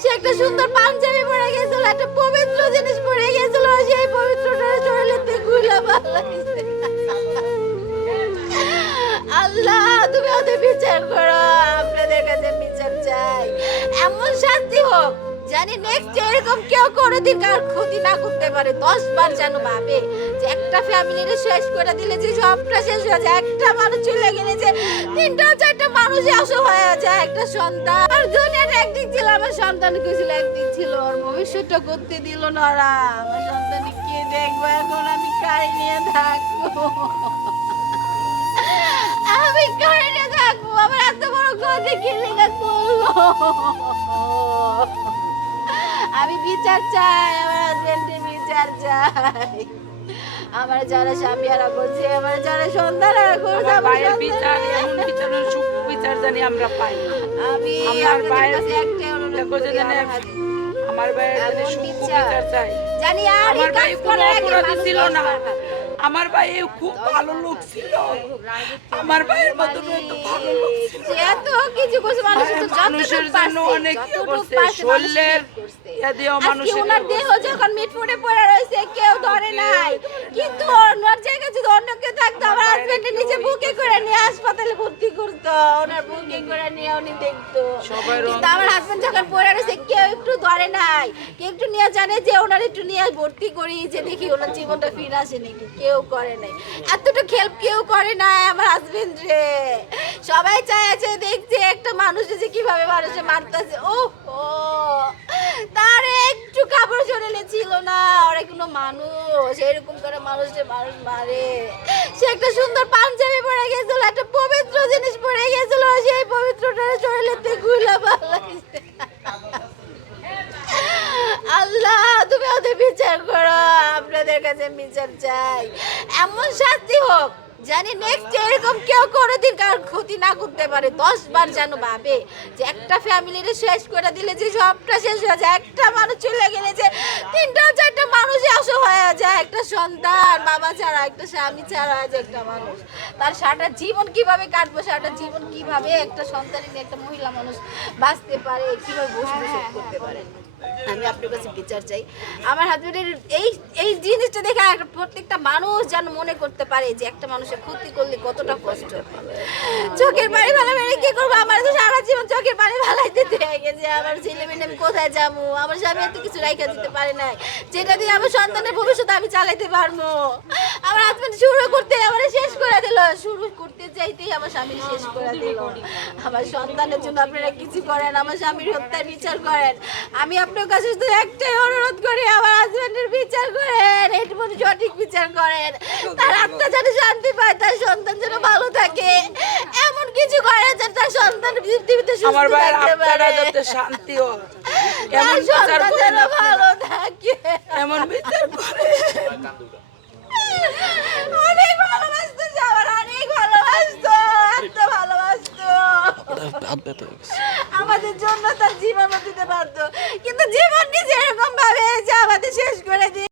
সে একটা সুন্দর পাঞ্জাবি পরে গেছিল, একটা পবিত্র জিনিস পরে গেছিল সেই পবিত্রটা শরীরেতে গুলা পালাইছে আল্লাহ, তুমি ওদের বিচার করো, আপনাদের কাছে বিচার চাই। এমন শাস্তি হোক জানি নেক্সট এরকম কেউ কোনোদিন কার ক্ষতি না করতে পারে। দশ বার যেন ভাবে যে একটা ফ্যামিলির শেষ করে দিলে যে সবটা শেষ হয়ে যায়। একটা মানুষ চলে গেলে যে তিনটা চারটা মানুষ আসো হয়ে যায় একটা সন্তান। আর দুনিয়ার একদিক ছিল, আমার সন্তান ছিল একদিক ছিল, ওর ভবিষ্যৎটা করতে দিল না আমার সন্তান কে দেখব? এখন আমি কারি নিয়ে থাকব? আমি কারি নিয়ে থাকব? আমার এত বড় ক্ষতি কে লেগে করল? আমি বিচার চাই আমার হাজবেন্ডের বিচার চাই। আমার যারা স্বামী হারা করছে আমার যারা সন্তান হারা করছে আমার বিচার এমন বিচারের সুখ বিচার জানি আমরা পাই। আমি আমার কাছে একটাই অনুরোধ করি, আমার ভাইয়ের জানি সুখ বিচার। চাই জানি আর আমার কাজ ভাই কোনো অপরাধী ছিল না। আমার ভাই খুব ভালো লোক ছিল। আমার ভাইয়ের মতো এত ভালো লোক ছিল এত কিছু করছে মানুষের জন্য অনেক ইয়ে যতটুকু করছে, শরীরের ইয়ে দিয়েও আজকে ওনার দেহ যখন মিটফুটে পড়ে রয়েছে কেউ ধরে নাই। কিন্তু ওনার জায়গায় যদি অন্য কেউ থাকতো আমার হাজবেন্ডের নিচে বুকে করে নিয়ে হাসপাতালে ভর্তি করতো। ওনার বুকে করে নিয়ে উনি দেখতো। সবাই রং কিন্তু আমার হাজবেন্ড যখন পড়ে রয়েছে কেউ একটু ধরে নাই। কেউ একটু নিয়ে জানে যে ওনার একটু নিয়ে ভর্তি করি যে দেখি ওনার জীবনটা ফিরে আসে নাকি কেউ করে নাই। এতটুকু হেল্প কেউ করে নাই আমার হাজবেন্ড রে। সবাই চায় আছে দেখছে একটা মানুষ যে কীভাবে মানুষে মারতেছে। ও ও তার একটু কাপড় শরীরে ছিল না। ওরা কোনো মানুষ, এরকম করে মানুষে মানুষ মারে। সে একটা সুন্দর পাঞ্জাবি পরে গেছিল, একটা পবিত্র জিনিস পরে গেছিল, সেই পবিত্রটা শরীরেতে গুলা পালাইছে আল্লাহ, তুমি ওদের বিচার করো, আপনাদের কাছে বিচার চাই। এমন শাস্তি হোক জানি নেক্সট এরকম কেউ কার ক্ষতি না করতে পারে। দশ বার যেন ভাবে যে একটা ফ্যামিলির শেষ করে দিলে যে সবটা শেষ হয়ে যায়, একটা মানুষ চলে গেলে যে তিনটা চারটা মানুষ আসো হয়ে যায়। একটা সন্তান, বাবা ছাড়া, একটা স্বামী ছাড়া, যে একটা মানুষ। তার সারাটা জীবন কীভাবে কাটবো, সারাটা জীবন কীভাবে একটা সন্তানের একটা মহিলা মানুষ বাঁচতে পারে, কীভাবে বসে করতে পারে? আমি আপনার কাছে বিচার চাই। আমার হাজবেন্ডের এই এই জিনিসটা দেখে একটা প্রত্যেকটা মানুষ যেন মনে করতে পারে যে একটা মানুষের ক্ষতি করলে কতটা কষ্ট। চোখের পানি মেরে কি করব? আমার তো সারা জীবন চোখের পানি ভালাই দিতে গেছে। আমার ছেলে মেয়ে আমি কোথায় যাব? আমার স্বামী এত কিছু রাইখা দিতে পারে নাই। যেটা দিয়ে আমার সন্তানের ভবিষ্যৎ আমি চালাইতে পারব। আমার হাজবেন্ড শুরু করতে আমার শেষ করে দিল। শুরু করতে চাইতেই আমার স্বামী শেষ করে দিল। আমার সন্তানের জন্য আপনারা কিছু করেন আমার স্বামীর হত্যার বিচার করেন। আমি আপনার কাছে শুধু একটাই অনুরোধ করি আমার হাজবেন্ডের বিচার করেন এইটুকু সঠিক বিচার করেন। তার আত্মা যেন শান্তি পায় তার সন্তান যেন ভালো থাকে। এমন কিছু করেন যেন তার সন্তান পৃথিবীতে সুস্থ থাকতে পারে। শান্তি হয় এমন বিচার সন্তান যেন ভালো থাকে। এমন বিচার করে অনেক ভালোবাসতো যে আমার অনেক ভালোবাসতো এত ভালোবাসতো আমাদের জন্য তার জীবন দিতে পারতো কিন্তু জীবন নিজে এরকম ভাবে যে আমাদের শেষ করে দিয়ে